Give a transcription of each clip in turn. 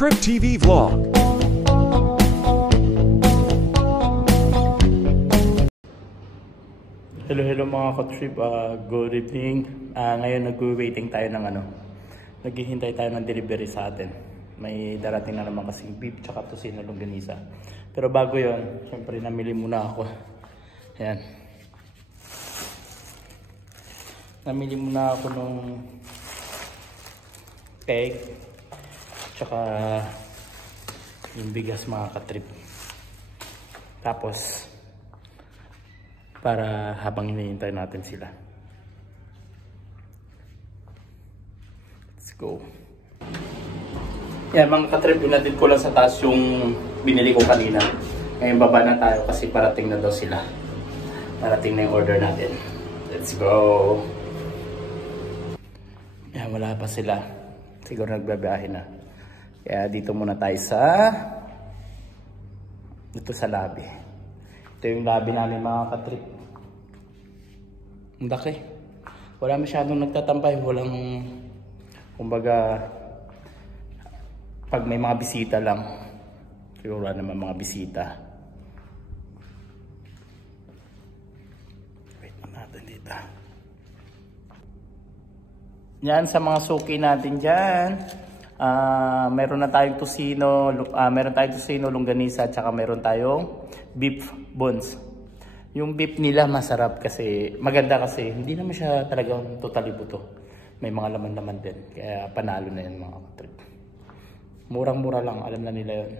Trip TV Vlog. Hello mga ka-trip, good evening. Ngayon nag-waiting tayo ng naghihintay tayo ng delivery sa atin. May darating na naman kasing beef tsaka tosino longganisa. Pero bago yon, syempre namili muna ako. Ayan. Namili muna ako nung egg tsaka yung bigas mga ka-trip. Tapos para habang hinihintay natin sila. Let's go. Yan mga ka-trip, inatid ko lang sa taas yung binili ko kanina. Ngayon baba na tayo kasi parating na daw sila. Parating na yung order natin. Let's go. Yan, wala pa sila. Siguro nagbabiyahe na. Kaya dito muna tayo dito sa lobby. Ito yung lobby namin mga ka-trip. Ang laki. Wala masyadong nagtatampay. Walang, kumbaga, pag may mga bisita lang. Siguro wala naman mga bisita. Wait na natin dito. Yan sa mga suki natin dyan. Meron na tayong tosino, longganisa, at saka meron tayong beef bones. Yung beef nila masarap kasi, maganda kasi, hindi naman siya talagang totally buto. May mga laman-laman din, kaya panalo na yan mga ka-trip. Murang-mura lang, alam na nila yun.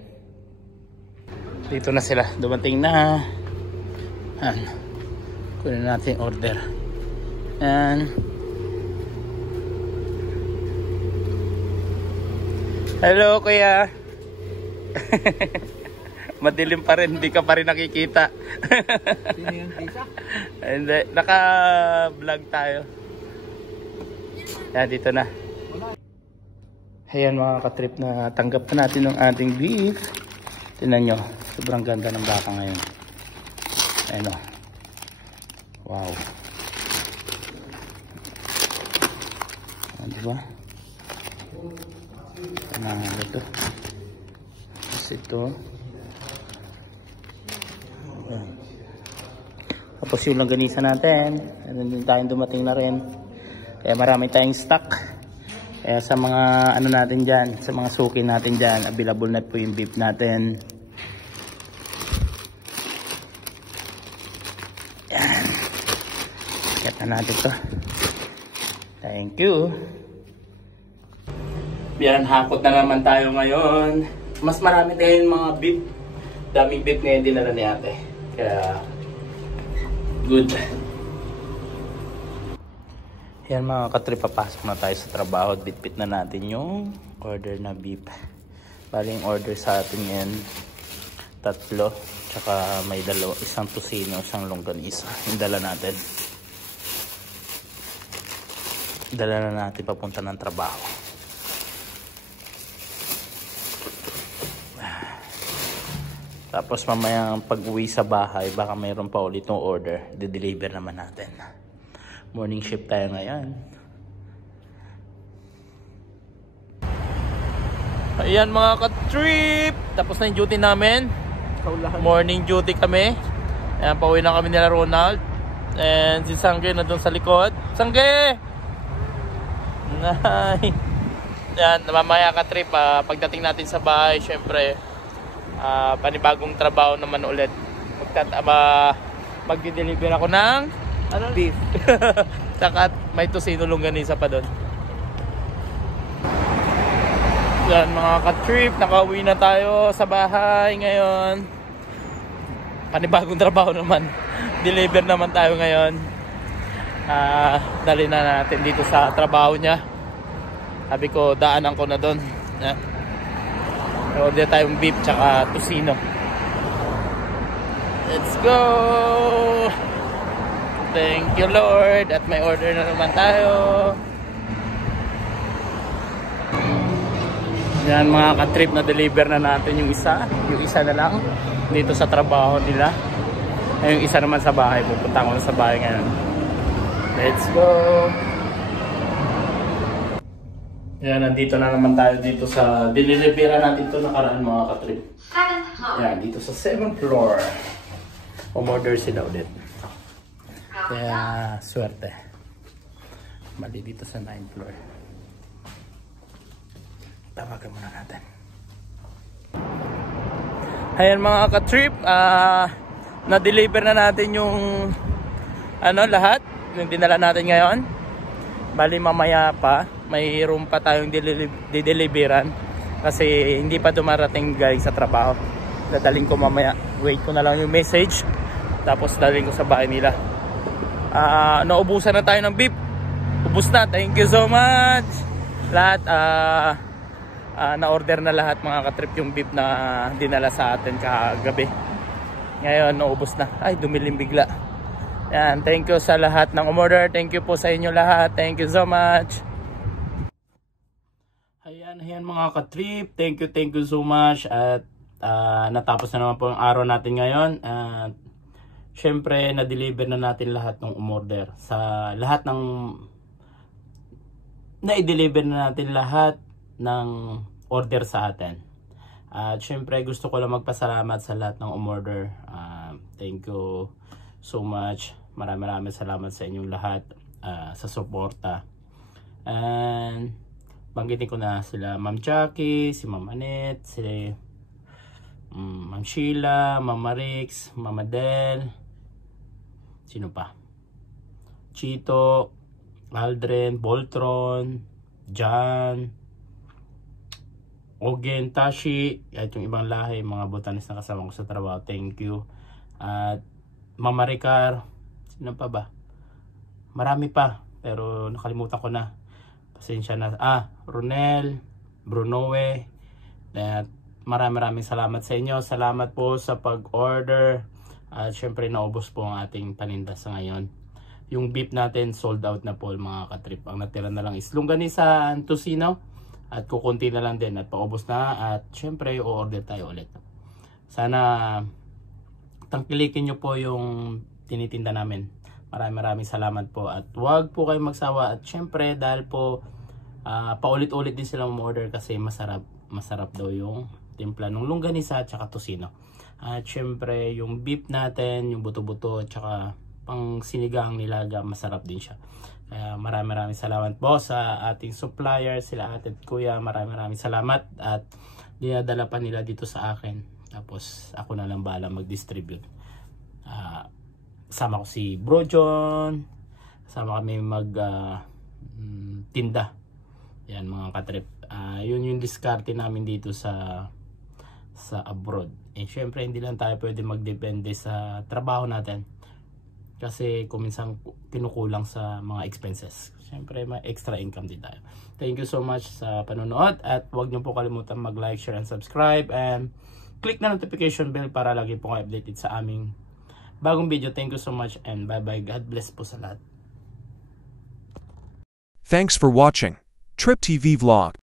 Dito na sila, dumating na. Yan. Kunin natin yung order. Yan. Hello kuya. Madilim pa rin, hindi ka pa rin nakikita. Sino yung tisa? Hindi, naka-vlog tayo. Yan, dito na. Ayan mga ka-trip, na tanggap na natin ng ating beef. Tingnan nyo, sobrang ganda ng baka ngayon. Ayan o. Wow. Ayan, diba? Ano ito? Tapos ito. Ayan. Tapos yung langganisa natin. Nandun tayong dumating na rin. Kaya marami tayong stock. Kaya sa mga natin dyan, sa mga suki natin dyan, available na po yung beef natin. Ayan. Kaya na natin ito. Thank you. Yan, hakot na naman tayo ngayon. Mas marami tayong mga beef. Daming beef ngayon dinala ni ate. Kaya, good. Yan mga ka-trip, papasok na tayo sa trabaho. Bit-bit na natin yung order na beef. Bali yung order sa atin yan, 3. Tsaka may 2, isang tosino, isang longganisa. Yung dala natin. Dala na natin papunta ng trabaho. Tapos mamayang pag-uwi sa bahay, baka mayroon pa ulit ng order. De-deliver naman natin. Morning shift tayo ngayon. Ayan mga ka-trip! Tapos na yung duty namin. Morning duty kami. Ayan, pauwi na kami nila Ronald. And si Sangge na doon sa likod. Sangge! Nay! Ayan, mamaya ka-trip. Pagdating natin sa bahay, syempre, panibagong trabaho naman ulit. Magdi-deliver ako ng beef. Saka may tosino longganisa pa doon. Yan mga ka-trip, nakauwi na tayo sa bahay ngayon. Panibagong trabaho naman. Deliver naman tayo ngayon. Dali na natin dito sa trabaho niya. Sabi ko, daanan ko na doon. Yan. Order tayong beef tsaka tosino. Let's go! Thank you Lord. At may order na naman tayo. Yan mga ka-trip, na deliver na natin yung isa. Yung isa na lang dito sa trabaho nila. Yung isa naman sa bahay. Pupunta ko na sa bahay ngayon. Let's go! Yan, nandito na naman tayo dito sa dinilibera natin ito nakaraan mga katrip. Yan, dito sa 7th floor. Umorder sila ulit. Kaya, swerte. Mali dito sa 9th floor. Tawagan muna natin. Ayan mga katrip, na-deliver na natin yung lahat, yung dinala natin ngayon. Bali mamaya pa, may room pa tayong dideliveran kasi hindi pa dumarating galing sa trabaho. Dadaling ko mamaya, wait ko na lang yung message tapos daling ko sa bahay nila. Naubusan na tayo ng beef. Ubus na, thank you so much lahat. Na-order na lahat mga katrip yung beef na dinala sa atin kagabi. Ngayon naubos na, ay dumilim bigla. Yan, thank you sa lahat ng umorder. Thank you po sa inyo lahat. Thank you so much. Ayan mga ka-trip. Thank you so much. At natapos na naman po yung araw natin ngayon. At syempre, na-deliver na natin lahat ng umorder. Sa lahat ng na-deliver na natin lahat ng order sa atin. At syempre, gusto ko lang magpasalamat sa lahat ng umorder. Thank you so much. Maraming salamat sa inyong lahat sa suporta. And banggitin ko na sila Ma'am Jackie, si Ma'am Annette, si Ma'am Sheila, Ma'am Marix, Ma'am Adele, sino pa? Chito, Aldrin, Voltron, John, Ogen, Tashi, at yung ibang lahi, mga botanis na kasama ko sa trabaho. Thank you. At Mama Ricar, sino pa ba? Marami pa, pero nakalimutan ko na. Pasensya na. Ronel, Brunoe. At maraming salamat sa inyo. Salamat po sa pag-order. At syempre naubos po ang ating paninda sa ngayon. Yung beef natin sold out na po mga katrip. Ang natira na lang is longganisa and tocino. At kukunti na lang din at paubos na. At syempre o-order tayo ulit. Sana tangkilikin nyo po yung tinitinda namin. Maraming salamat po. At huwag po kayong magsawa. At syempre dahil po paulit-ulit din silang order kasi masarap daw yung timpla ng longganisa at saka tocino. At syempre yung beef natin, yung buto-buto at saka pang sinigang nilaga, masarap din siya. Kaya maraming salamat po sa ating supplier, sila ate at kuya. Maraming salamat at dinadala pa nila dito sa akin. Tapos ako na lang bahala mag-distribute. Kasama ko si Bro John. Kasama kami tinda. Yan mga katrip. Yun yung diskarte namin dito sa abroad. Eh syempre hindi lang tayo pwede magdepende sa trabaho natin. Kasi kung minsan kinukulang sa mga expenses. Siyempre may extra income din tayo. Thank you so much sa panonood. At huwag niyo po kalimutan mag-like, share, and subscribe. And click na notification bell para lagi po kayo updated sa aming bagong video. Thank you so much and bye-bye. God bless po sa lahat. Thanks for watching Trip TV Vlog.